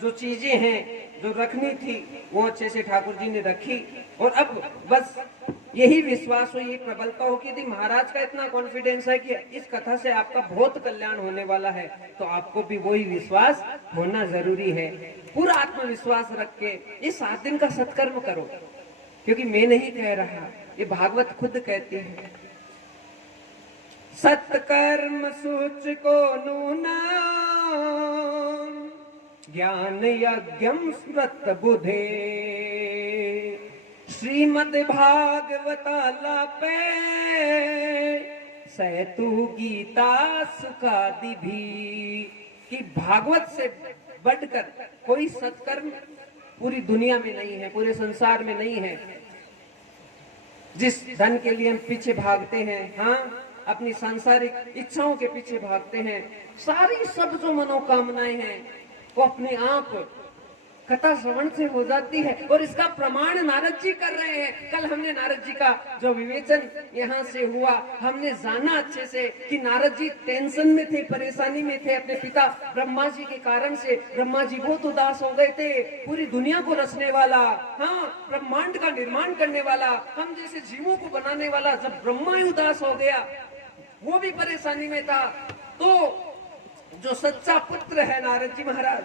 जो चीजें हैं जो रखनी थी वो अच्छे से ठाकुर जी ने रखी। और अब बस यही विश्वास हो, ये प्रबलता हो कि यदि महाराज का इतना कॉन्फिडेंस है कि इस कथा से आपका बहुत कल्याण होने वाला है, तो आपको भी वही विश्वास होना जरूरी है। पूरा आत्मविश्वास रख के ये 7 दिन का सत्कर्म करो, क्योंकि मैं नहीं कह रहा, ये भागवत खुद कहती है। सत्कर्म सूच को नूना ज्ञान यज्ञम स्मृत बुधे श्रीमद् भागवतालापे सैतु गीता सुखादि भी। कि भागवत से बढ़कर कोई सत्कर्म पूरी दुनिया में नहीं है, पूरे संसार में नहीं है। जिस धन के लिए हम पीछे भागते हैं, हाँ, अपनी सांसारिक इच्छाओं के पीछे भागते हैं, सारी सब जो मनोकामनाएं हैं वो अपने आप कथा श्रवण से हो जाती है। और इसका प्रमाण नारद जी कर रहे हैं। कल हमने नारद जी का जो विवेचन यहाँ से हुआ, हमने जाना अच्छे से कि नारद जी टेंशन में थे, परेशानी में थे अपने पिता ब्रह्मा जी के कारण से। ब्रह्मा जी बहुत उदास हो गए थे। पूरी दुनिया को रचने वाला, हाँ, ब्रह्मांड का निर्माण करने वाला, हम जैसे जीवों को बनाने वाला, जब ब्रह्मा ही उदास हो गया, वो भी परेशानी में था, तो जो सच्चा पुत्र है नारद जी महाराज,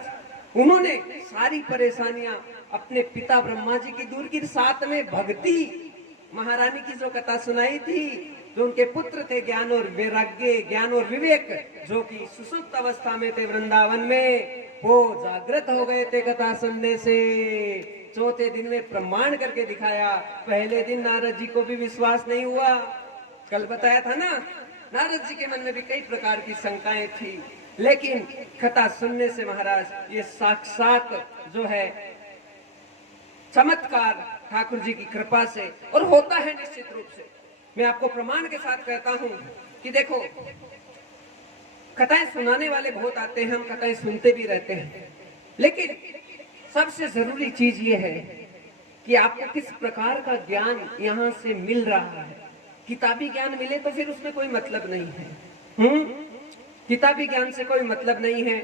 उन्होंने सारी परेशानियां अपने पिता ब्रह्मा जी की दूर की। साथ में भक्ति महारानी की जो कथा सुनाई थी, जो उनके पुत्र थे ज्ञान और वैराग्य, ज्ञान और विवेक, जो कि सुसुप्त अवस्था में थे वृंदावन में, वो जागृत हो गए थे कथा सुनने से। चौथे दिन में प्रमाण करके दिखाया। पहले दिन नारद जी को भी विश्वास नहीं हुआ, कल बताया था ना, नारद जी के मन में भी कई प्रकार की शंकाएं थी, लेकिन कथा सुनने से महाराज ये साक्षात जो है चमत्कार ठाकुर जी की कृपा से, और होता है निश्चित रूप से। मैं आपको प्रमाण के साथ कहता हूं कि देखो, कथाएं सुनाने वाले बहुत आते हैं, हम कथाएं सुनते भी रहते हैं, लेकिन सबसे जरूरी चीज ये है कि आपको किस प्रकार का ज्ञान यहाँ से मिल रहा है। किताबी ज्ञान मिले तो फिर उसमें कोई मतलब नहीं है। किताबी ज्ञान से कोई मतलब नहीं है।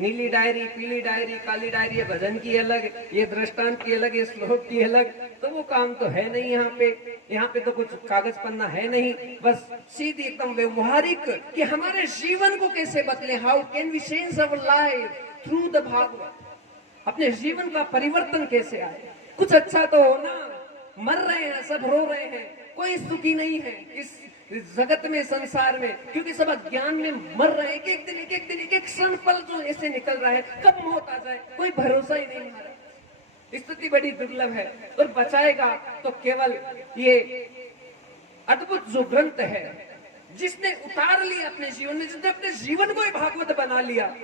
नीली डायरी, पीली डायरी, काली डायरी, ये भजन की अलग, ये दृष्टांत की अलग, ये श्लोक की अलग, तो वो काम तो है नहीं यहाँ पे। यहाँ पे तो कुछ कागज पन्ना है नहीं, बस सीधी एकदम व्यवहारिक कि हमारे जीवन को कैसे बदले, how can we change our life through the Bhagavat. अपने जीवन का परिवर्तन कैसे आए, कुछ अच्छा तो हो ना। मर रहे हैं, सब रो रहे हैं, कोई सुखी नहीं है इस जगत में, संसार में, क्योंकि सब अज्ञान में मर रहे हैं। एक दिन एक क्षण पल जो ऐसे निकल रहा है, कब मौत आ जाए कोई भरोसा ही नहीं हमारा। स्थिति बड़ी दुर्लभ है, और बचाएगा तो केवल ये अद्भुत जो ग्रंथ है, जिसने उतार लिया अपने जीवन में, जिसने अपने जीवन को ही भागवत बना लिया,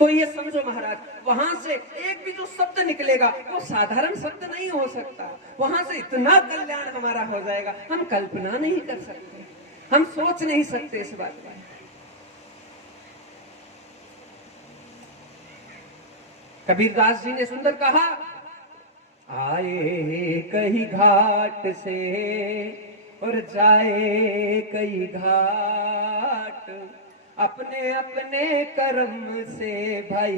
तो ये समझो महाराज, वहां से एक भी जो शब्द निकलेगा वो साधारण शब्द नहीं हो सकता। वहां से इतना कल्याण हमारा हो जाएगा, हम कल्पना नहीं कर सकते, हम सोच नहीं सकते इस बात का। कबीरदास जी ने सुंदर कहा, आए कहीं घाट से और जाए कहीं घाट, अपने अपने कर्म से भाई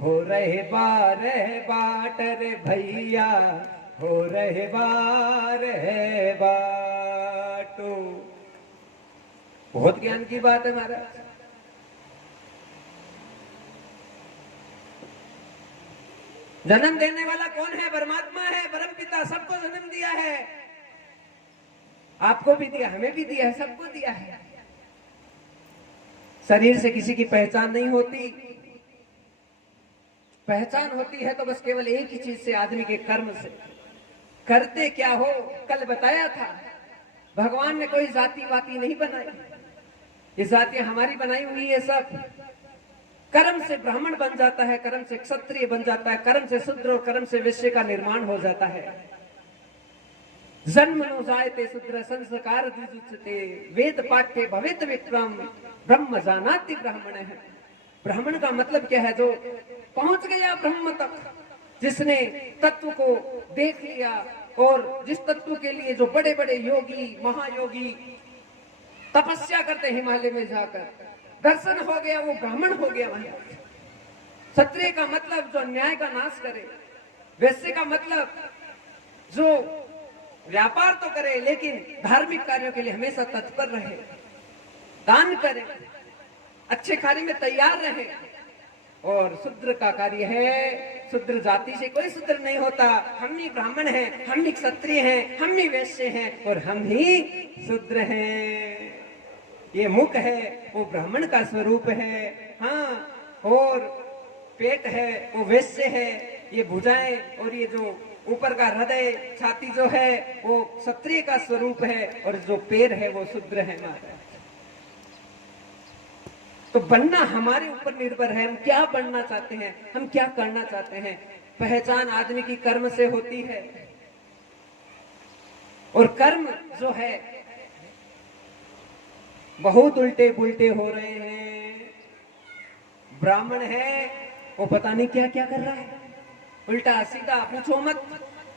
हो रहे बार बाट रे भैया, हो रहे बार बाटो। बहुत ज्ञान की बात है महाराज। जन्म देने वाला कौन है? परमात्मा है, परम पिता, सबको जन्म दिया है। आपको भी दिया, हमें भी दिया है, सबको दिया है। शरीर से किसी की पहचान नहीं होती। पहचान होती है तो बस केवल एक ही चीज से, आदमी के कर्म से। करते क्या हो? कल बताया था, भगवान ने कोई जाति वाति नहीं बनाई। ये जातियां हमारी बनाई हुई है सब। कर्म से ब्राह्मण बन जाता है, कर्म से क्षत्रिय बन जाता है, कर्म से शूद्र और कर्म से वैश्य का निर्माण हो जाता है। जन्मनो जायते शूद्र संस्कार द्विजुच्यते, वेद पाठ्य भवेत विक्रम, ब्रह्म जानाति ब्राह्मण है। ब्राह्मण का मतलब क्या है? जो पहुंच गया ब्रह्म तक, जिसने तत्व को देख लिया, और जिस तत्व के लिए जो बड़े बड़े योगी महायोगी तपस्या करते हिमालय में जाकर, दर्शन हो गया, वो ब्राह्मण हो गया। क्षत्रिय का मतलब जो न्याय का नाश करे, वैश्य का मतलब जो व्यापार तो करे लेकिन धार्मिक कार्यों के लिए हमेशा तत्पर रहे, दान करे, अच्छे कार्य में तैयार रहे। और शूद्र का कार्य है, शूद्र जाति से कोई शूद्र नहीं होता। हम ही ब्राह्मण हैं, हम ही क्षत्रिय हैं, हम ही वैश्य हैं, और हम ही शूद्र हैं। ये मुख है वो ब्राह्मण का स्वरूप है, हाँ, और पेट है वो वैश्य है, ये भुजाएं और ये जो ऊपर का हृदय छाती जो है वो क्षत्रिय का स्वरूप है, और जो पैर है वो शूद्र है। तो बनना हमारे ऊपर निर्भर है, हम क्या बनना चाहते हैं, हम क्या करना चाहते हैं। पहचान आदमी की कर्म से होती है, और कर्म जो है बहुत उल्टे पुल्टे हो रहे हैं। ब्राह्मण है वो पता नहीं क्या क्या कर रहा है, उल्टा सीधा, पूछो मत।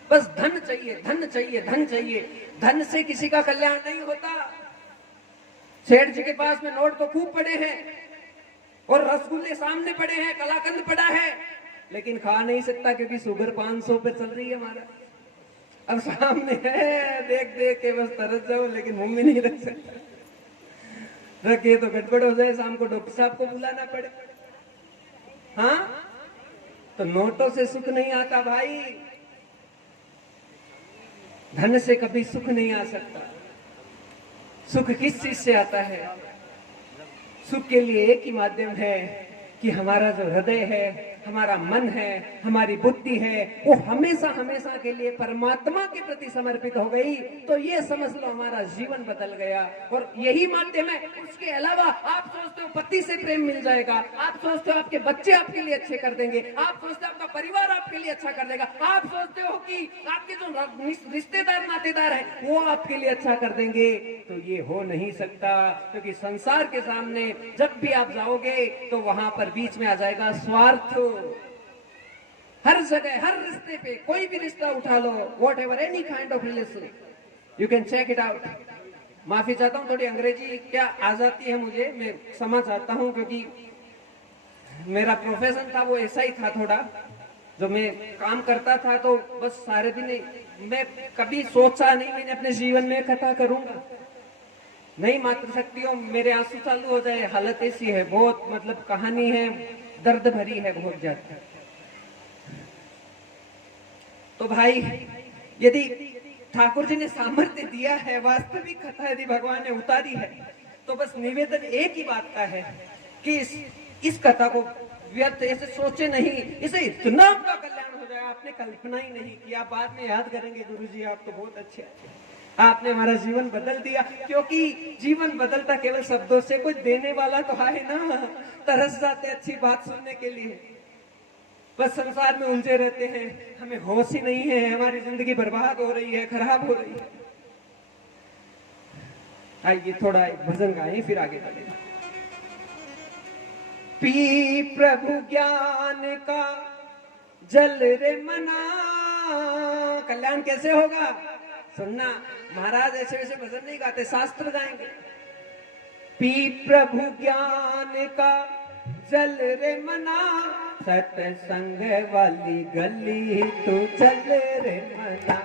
बस धन चाहिए, धन चाहिए, धन चाहिए। धन से किसी का कल्याण नहीं होता। सेठ जी के पास में नोट तो खूब पड़े हैं, और रसगुल्ले सामने पड़े हैं, कलाकंद पड़ा है, लेकिन खा नहीं सकता क्योंकि शुगर 500 पे चल रही है हमारा। अब सामने है, देख देख के बस तरस जाओ, लेकिन मुंह में नहीं रख सकता। रखे तो गड़बड़ हो जाए, शाम को डॉक्टर साहब को बुलाना पड़े। हाँ, तो नोटों से सुख नहीं आता भाई। धन से कभी सुख नहीं आ सकता। सुख किस चीज से आता है? सुख के लिए एक ही माध्यम है कि हमारा जो हृदय है, हमारा मन है, हमारी बुद्धि है, वो हमेशा हमेशा के लिए परमात्मा के प्रति समर्पित हो गई, तो ये समझ लो हमारा जीवन बदल गया। और यही माध्यम है। उसके अलावा आप सोचते हो पति से प्रेम मिल जाएगा, आप सोचते हो आपके बच्चे आपके लिए अच्छे कर देंगे, आप सोचते हो आपका परिवार आपके लिए अच्छा कर देगा, आप सोचते हो कि आपके जो रिश्तेदार नातेदार है वो आपके लिए अच्छा कर देंगे, तो ये हो नहीं सकता। क्योंकि संसार के सामने जब भी आप जाओगे तो वहां पर बीच में आ जाएगा स्वार्थ। हर जगह, हर रिश्ते पे, कोई भी रिश्ता उठा लो, whatever any kind of relation, you can check it out. माफी चाहता हूँ, थोड़ी अंग्रेजी क्या आ जाती है मुझे, मैं क्षमा चाहता हूँ, क्योंकि मेरा प्रोफेशन था वो ऐसा ही था थोड़ा। जो मैं काम करता था तो बस सारे दिन, मैं कभी सोचा नहीं मैंने अपने जीवन में कथा करूंगा, नहीं मात्र शक्तियों, मेरे आंसू चालू हो जाए, हालत ऐसी है, बहुत मतलब कहानी है, दर्द भरी है बहुत ज्यादा। तो भाई, यदि ठाकुर जी ने सामर्थ्य दिया है, वास्तविक कथा यदि भगवान ने उतारी है, तो बस निवेदन एक ही बात का है कि इस कथा को व्यर्थ ऐसे सोचे नहीं, इसे इतना आपका कल्याण हो जाए, आपने कल्पना ही नहीं किया। बाद में याद करेंगे, गुरुजी आप तो बहुत अच्छे, आपने हमारा जीवन बदल दिया। क्योंकि जीवन बदलता केवल शब्दों से, कोई देने वाला तो है ना। तरस जाते अच्छी बात सुनने के लिए, बस संसार में उलझे रहते हैं, हमें होश ही नहीं है, हमारी जिंदगी बर्बाद हो रही है, खराब हो रही है। आइए थोड़ा एक भजन गाएं, फिर आगे बढ़ेंगे। पी प्रभु ज्ञान का जल रे मना, कल्याण कैसे होगा? सुनना, महाराज ऐसे वैसे भजन नहीं गाते, शास्त्र गाएंगे। पी प्रभु ज्ञान का जल रे मना, सत्संग वाली गली तू चल रे मना,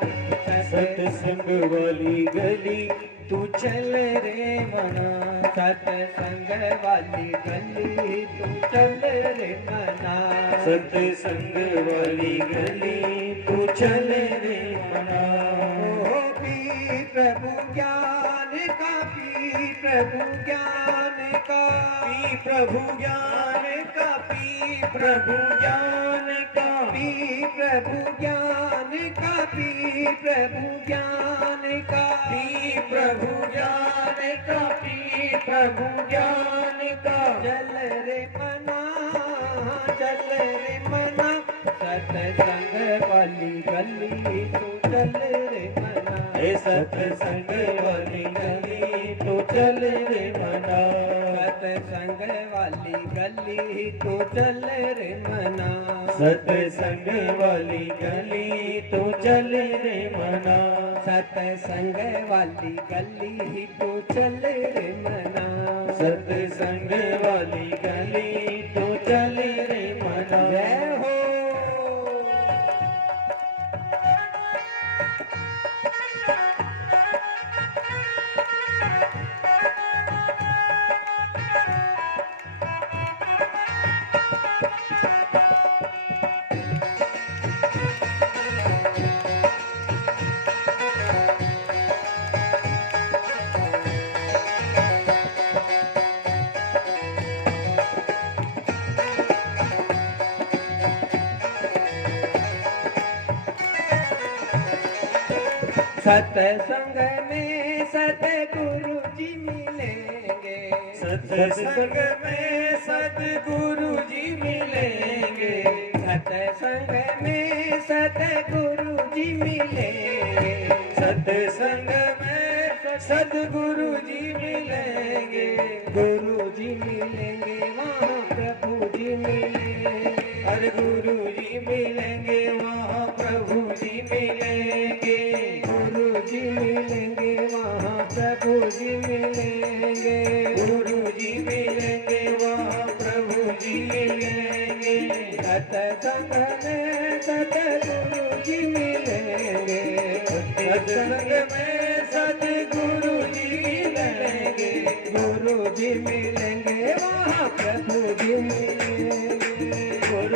सत्संग वाली गली तू चल रे मना, सत्संग वाली गली तू चल रे मना, सत्संग वाली गली तू चल रे मना। ओ पी प्रभु ज्ञान का, पी प्रभु ज्ञान का, पी प्रभु ज्ञान का, पी प्रभु ज्ञान का, पी प्रभु ज्ञान का, पी प्रभु ज्ञान का, पी प्रभु ज्ञान का, पी प्रभु ज्ञान का। चल रे मना, चल रे मना, सत्संग वाली गली तू चल रे मना, हे सत्संग वाली गली तू चल रे मना, सत्संग वाली गली तू चल रे मना, सत्संग वाली गली तू चल रे मना, सत्संग वाली गली तू चल रे मना, सत्संग वाली गली तू चल रे मना। जय हो। सत्संग में सतगुरु जी मिलेंगे, सत्संग में सतगुरु जी मिलेंगे, सत्संग में सतगुरु जी मिलेंगे, सत्संग में सतगुरु जी मिलेंगे, गुरु जी मिलेंगे वहाँ प्रभु जी मिलेंगे, अरे गुरु जी मिलेंगे वहाँ प्रभु जी मिलेंगे, गुरु जी मिलेंगे वहाँ प्रभु जी मिलेंगे, गुरु जी मिलेंगे वहाँ प्रभु जी मिलेंगे, सत्संग में सतगुरु जी मिलेंगे, सत्संग में सतगुरु जी मिलेंगे, गुरु जी मिलेंगे वहाँ प्रभु जी मिलेंगे,